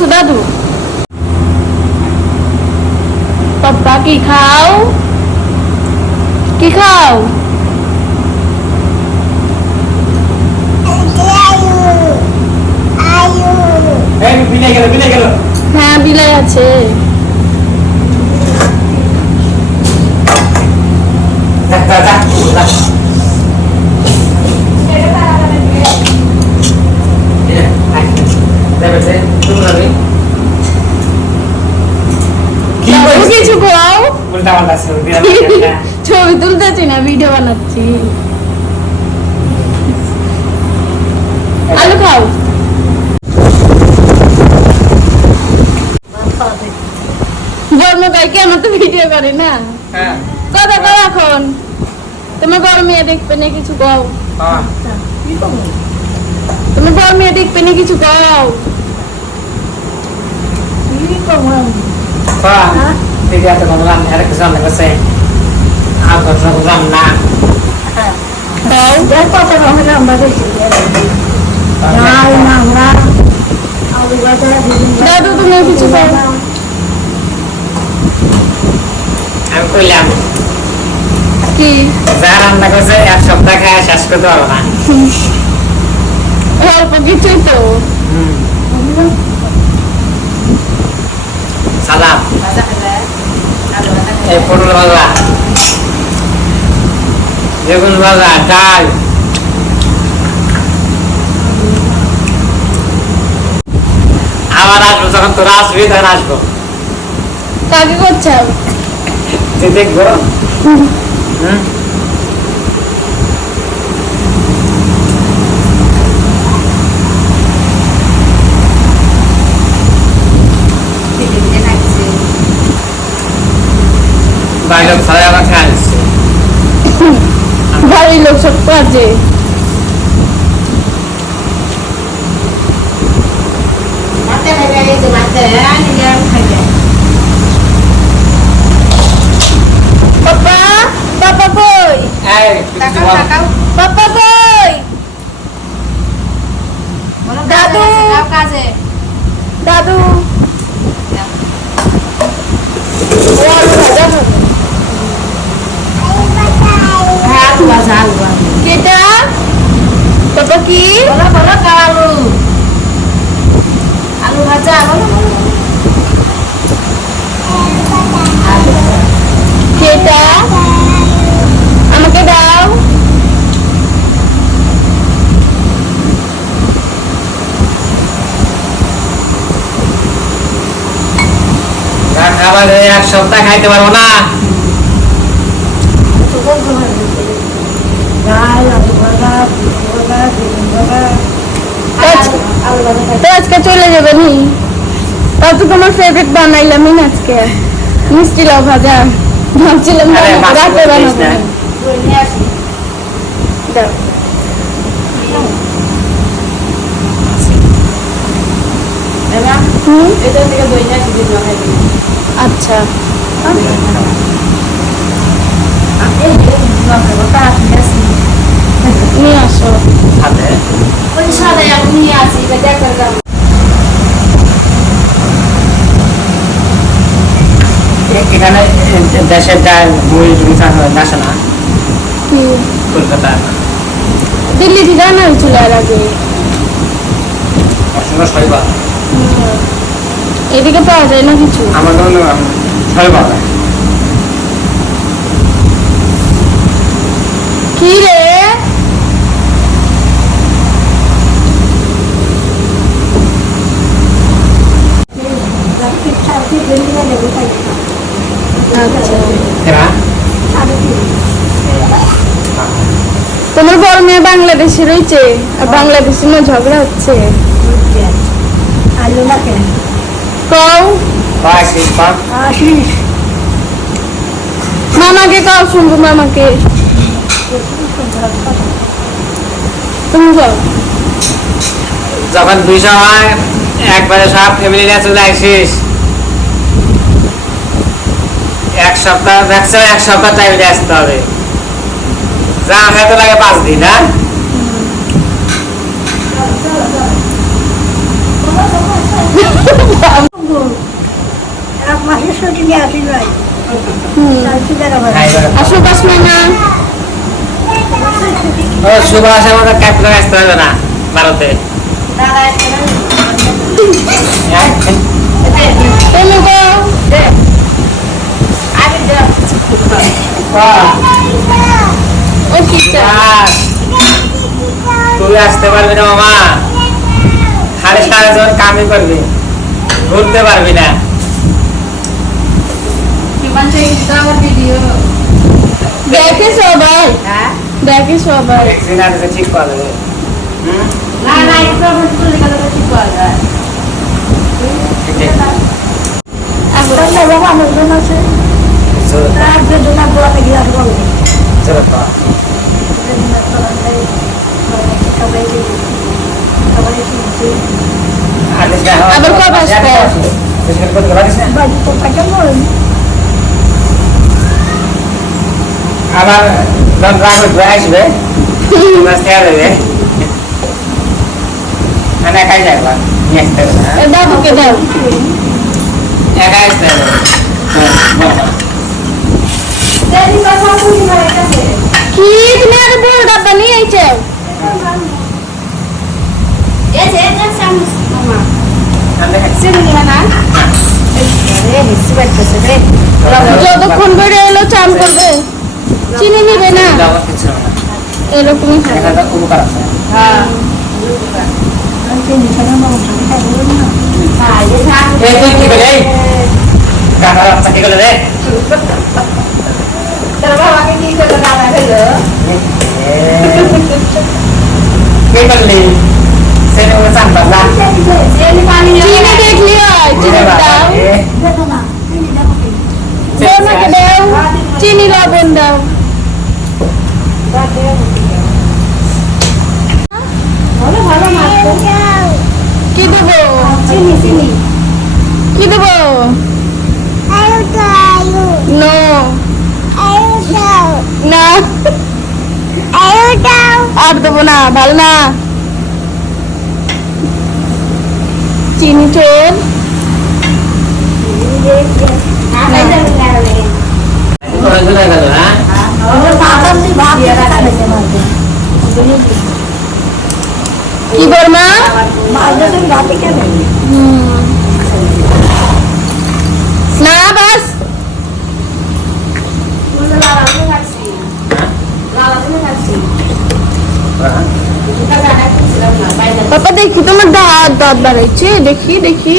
করছো দাদু? পাপ্পা কি খাও? কি খাও? হ্যাঁ বিলাই আছে। কিছু খাও? ছবি তুলতেছি না, ভিডিও বানাচ্ছি। আলু খাও। জন্ম গাইকে আমার তো ভিডিও করে না। কথা কও এখন। তোমার বড় মেয়ে দেখবে না, কিছু কও। তোমার বড় মেয়ে দেখবে না, কিছু কও। দাদু তুমি কিছু কও। আমি কইলাম কি যা রান্না করছে এক সপ্তাহ খায় শেষ করতে পারবো না। অল্প কিছুই তো। সালাদ, এই পটল ভাজা, বেগুন ভাজা, ডাল। আবার আসবো, যখন তোরা আসবি তখন আসবো। কাকে করছো? তুই দেখবো। বাড়ির লোক সবাই আমার খেয়াল দিচ্ছে। বাড়ির লোক সব কাজে। পাপা পাপা কই? পাপা কই? দাদু দাদু কেটা পাপা কি আলু ভাজা কেটা আমাকে দাও। খাবার এক সপ্তাহ খাইতে পারবো না। তো আজকে চলে যাবে নি? তাও তো তোমার ফেভারিট বানাইলামই না আজকে, মিষ্টি লাউ ভাজা। ভাবছিলাম রাতে বানাবো। দাও। আচ্ছা নিয়ে আসো। এখানে দেশের ডাল মুড়ি টুড়ি আসে না কলকাতা, দিল্লি থেকে আনা হয়েছিল এর আগে। এদিকে পাওয়া যায় না কিছু। আমার ছয় পাওয়া যায়। কি রে তোমার বড় মেয়ে বাংলাদেশে রয়েছে, আর বাংলাদেশে না ঝগড়া হচ্ছে। কও মামাকে, কও শুনবো মামাকে। তুমি কও। যখন 200 হয় একবারে সব ফ্যামিলি নিয়ে চলে আসিস। এক সপ্তাহ ম্যাক্সিমাম এক সপ্তাহ টাইম নিয়ে আসতে হবে। যা হয়তো লাগে 5 দিন। হ্যাঁ আর সুবাস মামা ও সুভাষ আমাদের ক্যাপ্টেন আসতে হবে না ভারতে তুমি গো ও কি চাই তুই আসতে পারবি না মামা খালি সারা জীবন কামই করবি ঘুরতে পারবি না দেখে সবাই দেখে সবাই ভ্যাকসিন আনতে ঠিক করা যাবে ঠিক আছে চলো তো আবার কবে আসবে? আবার যখন রাগ উঠবে আসবে দেবে মানে একাই যাবে নিয়ে আসতে হবে না দাদুকে দাও একাই আসতে হবে কি তুমি আরে বড় ডাব্বা নিয়ে আইছো যতক্ষণ বেড়ে এলো চান করবে চিনি নিবে না এরকমই খাবে। উপকার আছে এই তুই কি বলে কাকা বাচ্চা কি বলে রে কে বললি সেটা ওরা চান পারলা চিনি দেখলি হয় চিনি দাও বোনকে দাও চিনি লবণ দাও কি দেবো কি দেবো নো না আর দেবো না ভালো না চিনি চোর চলে গেল হ্যাঁ কি বর্মা না বাস পাপা দেখি তোমার দাঁত দাঁত বাড়াইছে দেখি দেখি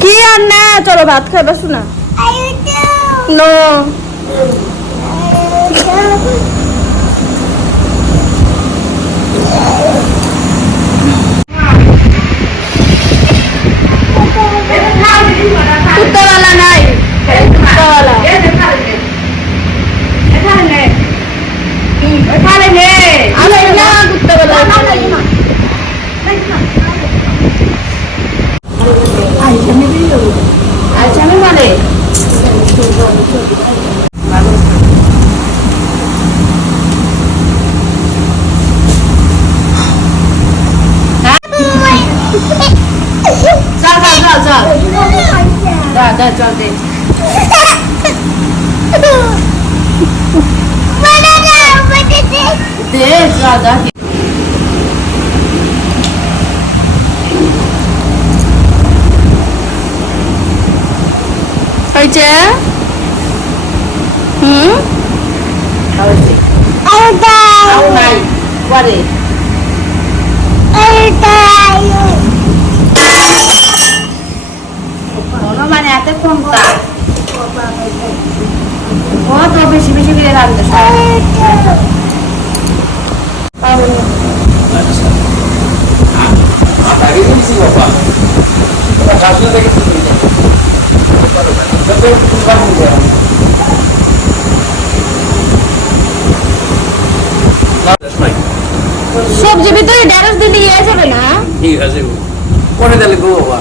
কি আর না চলো ভাত খাইবা শোনা নো কুত্তাওয়ালা নাই কুত্তাওয়ালা আমি না কুত্তাওয়ালা আমি মানে চল দে হয়েছে মানে এত কম ও তো বেশি বেশি করে রাখবে সবজি ভিতরে ঢেঁড়স দিলে ইয়ে যাবে না ঠিক আছে কোনে দিলে গো বাবা